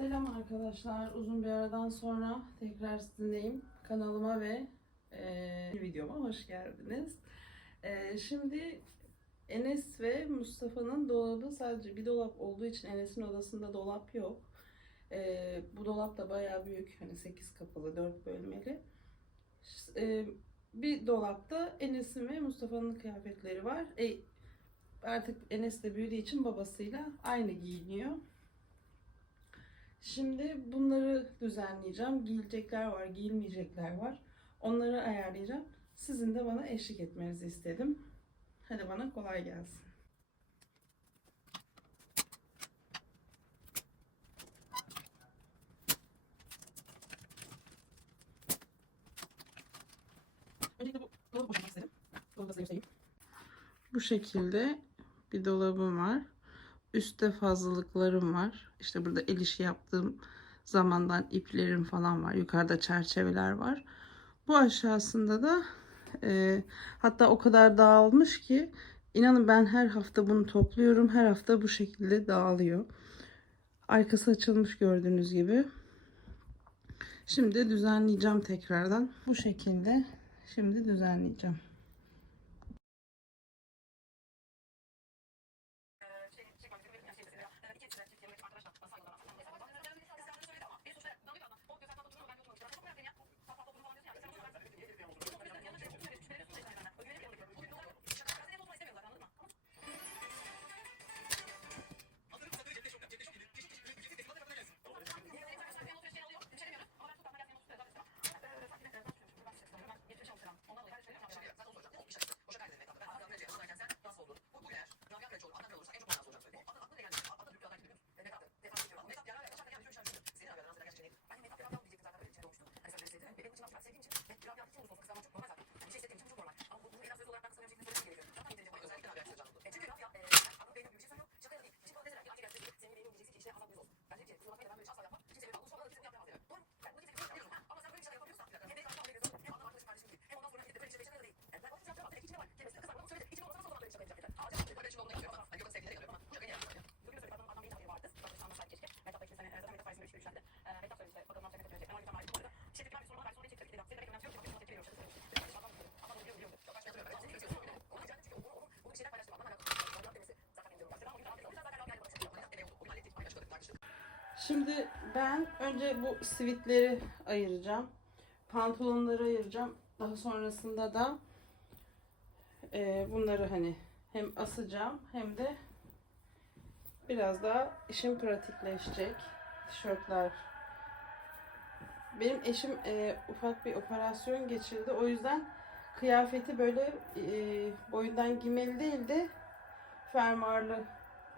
Selam arkadaşlar. Uzun bir aradan sonra tekrar sizinleyim. Kanalıma ve e, videoma hoş geldiniz. E, şimdi Enes ve Mustafa'nın dolabı sadece bir dolap olduğu için Enes'in odasında dolap yok. E, bu dolap da bayağı büyük. Hani 8 kapılı, 4 bölmeli. E, bir dolapta Enes'in ve Mustafa'nın kıyafetleri var. E, artık Enes de büyüdüğü için babasıyla aynı giyiniyor. Şimdi bunları düzenleyeceğim. Giyilecekler var, giyilmeyecekler var. Onları ayarlayacağım. Sizin de bana eşlik etmenizi istedim. Hadi bana kolay gelsin. Öncelikle bu dolabı boşaltmak istedim. Dolabı da size göstereyim. Bu şekilde bir dolabım var. Üstte fazlalıklarım var. İşte burada el işi yaptığım zamandan iplerim falan var. Yukarıda çerçeveler var. Bu aşağısında da e, hatta o kadar dağılmış ki inanın ben her hafta bunu topluyorum. Her hafta bu şekilde dağılıyor. Arkası açılmış gördüğünüz gibi. Şimdi düzenleyeceğim tekrardan. Bu şekilde şimdi düzenleyeceğim. Şimdi ben önce bu sivitleri ayıracağım. Pantolonları ayıracağım. Daha sonrasında da e, bunları hani hem asacağım hem de biraz daha işim pratikleşecek. Tişörtler. Benim eşim e, ufak bir operasyon geçirdi. O yüzden kıyafeti böyle e, boyundan giymeli değil de fermuarlı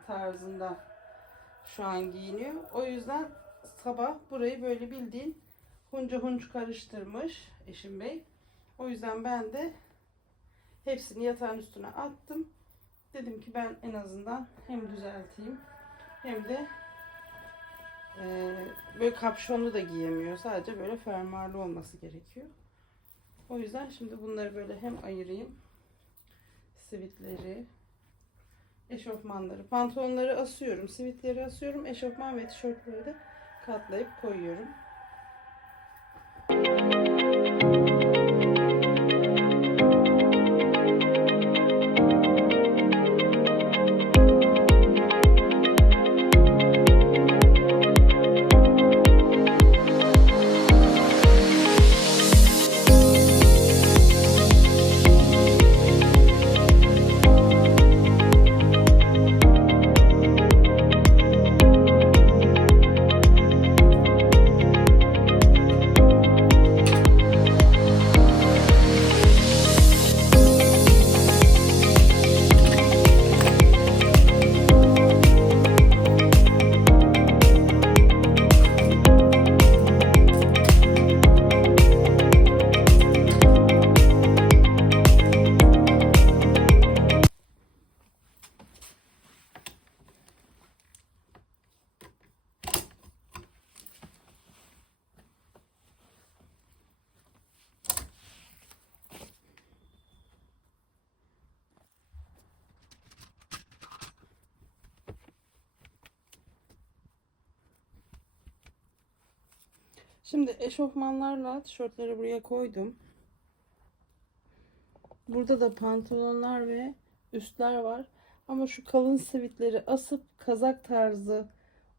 tarzında şu an giyiniyor. O yüzden sabah burayı böyle bildiğin hunca hunç karıştırmış eşim bey. O yüzden ben de hepsini yatağın üstüne attım. Dedim ki ben en azından hem düzelteyim hem de e, böyle kapşonlu da giyemiyor. Sadece böyle fermuarlı olması gerekiyor. O yüzden şimdi bunları böyle hem ayırayım. Sivitleri, eşofmanları, pantolonları asıyorum, sivitleri asıyorum, eşofman ve tişörtleri de katlayıp koyuyorum. Şimdi eşofmanlarla tişörtleri buraya koydum. Burada da pantolonlar ve üstler var. Ama şu kalın sivitleri asıp kazak tarzı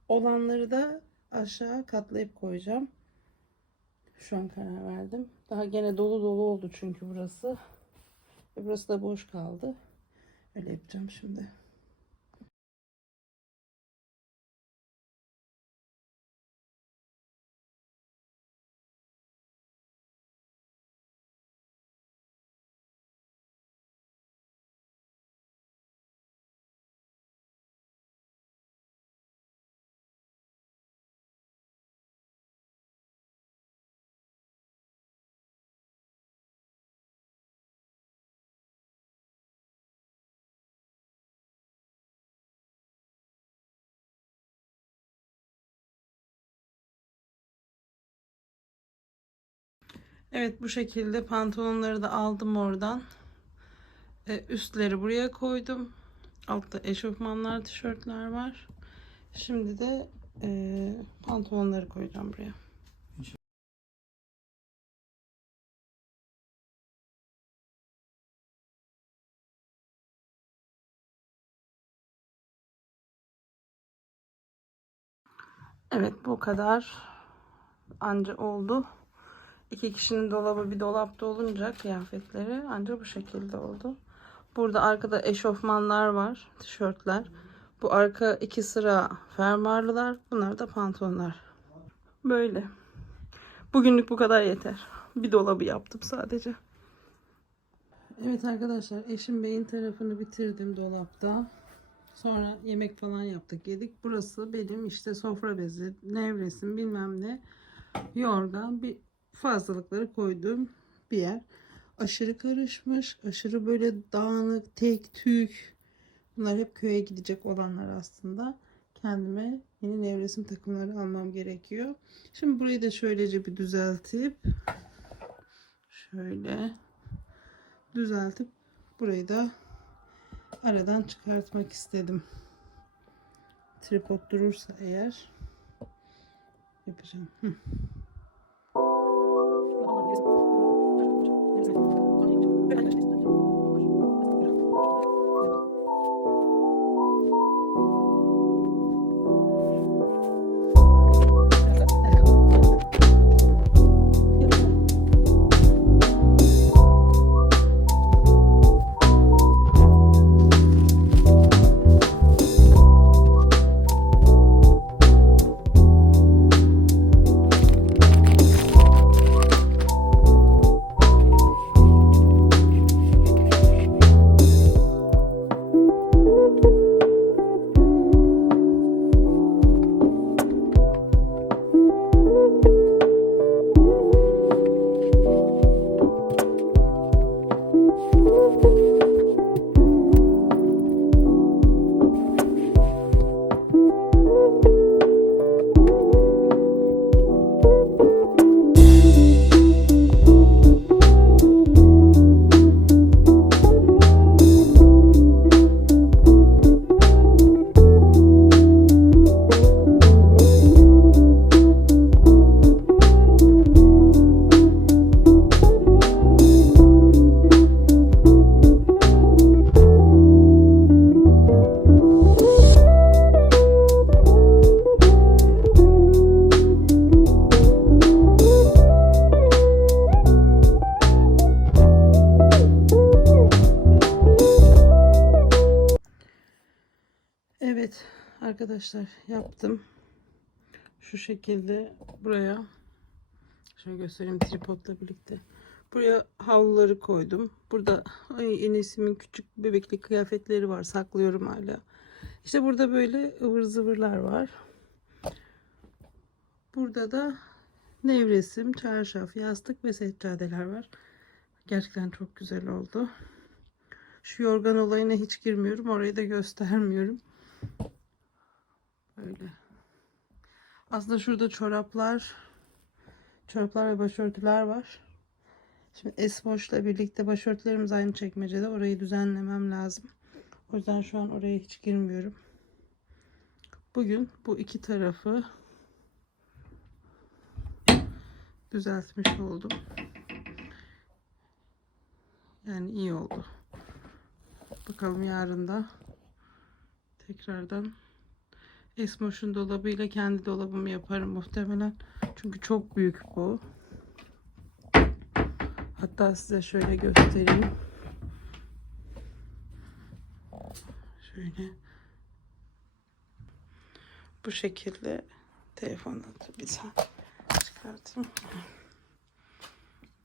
olanları da aşağı katlayıp koyacağım. Şu an karar verdim. Daha gene dolu dolu oldu çünkü burası. Ve burası da boş kaldı. Öyle yapacağım şimdi. Evet bu şekilde pantolonları da aldım oradan. E, üstleri buraya koydum. Altta eşofmanlar, tişörtler var. Şimdi de e, pantolonları koyacağım buraya. Evet bu kadar anca oldu. İki kişinin dolabı bir dolapta olunca kıyafetleri anca bu şekilde oldu. Burada arkada eşofmanlar var, tişörtler. Bu arka iki sıra fermuarlılar. Bunlar da pantolonlar. Böyle. Bugünlük bu kadar yeter. Bir dolabı yaptım sadece. Evet arkadaşlar eşim beyin tarafını bitirdim dolapta. Sonra yemek falan yaptık yedik. Burası benim işte sofra bezi, nevresim bilmem ne yorgan bir fazlalıkları koyduğum bir yer. Aşırı karışmış, aşırı böyle dağınık, tek tük. Bunlar hep köye gidecek olanlar aslında. Kendime yeni nevresim takımları almam gerekiyor. Şimdi burayı da şöylece bir düzeltip şöyle düzeltip burayı da aradan çıkartmak istedim. Tripod durursa eğer yapacağım. Hı. Arkadaşlar yaptım. Şu şekilde buraya şöyle göstereyim tripodla birlikte. Buraya havluları koydum. Burada Enes'imin küçük bebekli kıyafetleri var. Saklıyorum hala. İşte burada böyle ıvır zıvırlar var. Burada da nevresim, çarşaf, yastık ve seccadeler var. Gerçekten çok güzel oldu. Şu yorgan olayına hiç girmiyorum. Orayı da göstermiyorum. Böyle. Aslında şurada çoraplar, çoraplar ve başörtüler var. Şimdi Esmoş'la birlikte başörtülerimiz aynı çekmecede. Orayı düzenlemem lazım. O yüzden şu an oraya hiç girmiyorum. Bugün bu iki tarafı düzeltmiş oldum. Yani iyi oldu. Bakalım yarın da tekrardan Esmoş'un dolabıyla kendi dolabımı yaparım muhtemelen. Çünkü çok büyük bu. Hatta size şöyle göstereyim. Şöyle. Bu şekilde telefondan bir çıkartayım.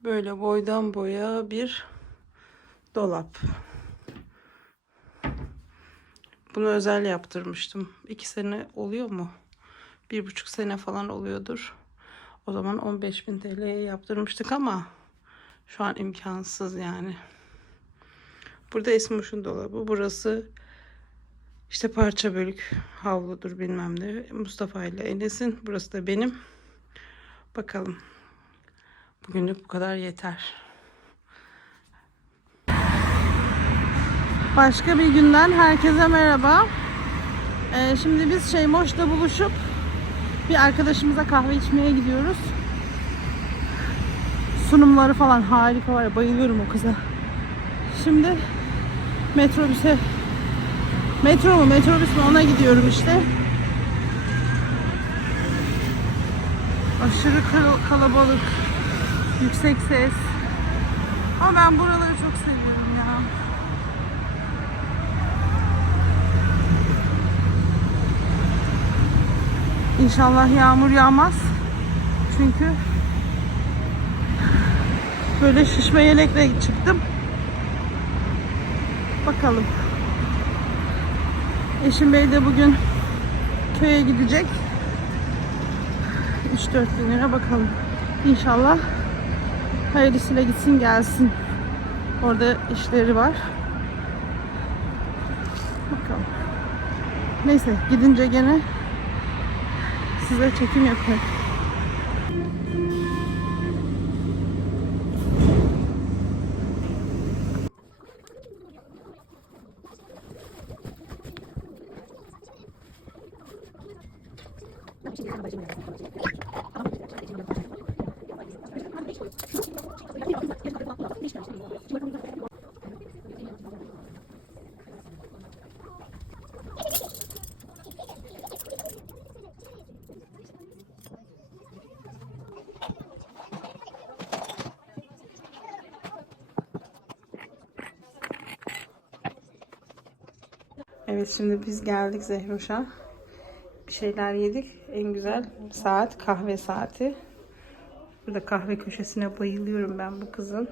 Böyle boydan boya bir dolap. Bunu özel yaptırmıştım. İki sene oluyor mu? Bir buçuk sene falan oluyordur. O zaman 15.000 TL'ye yaptırmıştık ama şu an imkansız yani. Burada Esmoş'un dolabı. Burası işte parça bölük havludur bilmem ne. Mustafa ile Enes'in. Burası da benim. Bakalım. Bugünlük bu kadar yeter. Başka bir günden herkese merhaba. Ee, şimdi biz Şeymoş'ta buluşup bir arkadaşımıza kahve içmeye gidiyoruz. Sunumları falan harika var ya bayılıyorum o kıza. Şimdi metrobüse metro mu metrobüs mü ona gidiyorum işte. Aşırı kal- kalabalık, yüksek ses. Ama ben buraları çok seviyorum ya. İnşallah yağmur yağmaz. Çünkü böyle şişme yelekle çıktım. Bakalım. Eşim Bey de bugün köye gidecek. 3-4 bin lira bakalım. İnşallah hayırlısıyla gitsin gelsin. Orada işleri var. Bakalım. Neyse gidince gene size çekim yapayım. Evet şimdi biz geldik Zehroş'a. Bir şeyler yedik. En güzel saat kahve saati. Burada kahve köşesine bayılıyorum ben bu kızın.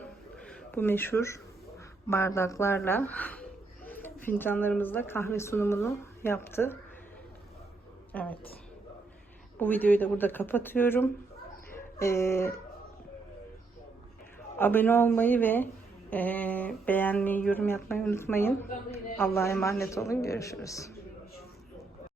Bu meşhur bardaklarla fincanlarımızla kahve sunumunu yaptı. Evet. Bu videoyu da burada kapatıyorum. Ee, abone olmayı ve e, beğenmeyi, yorum yapmayı unutmayın. Allah'a emanet olun. Görüşürüz.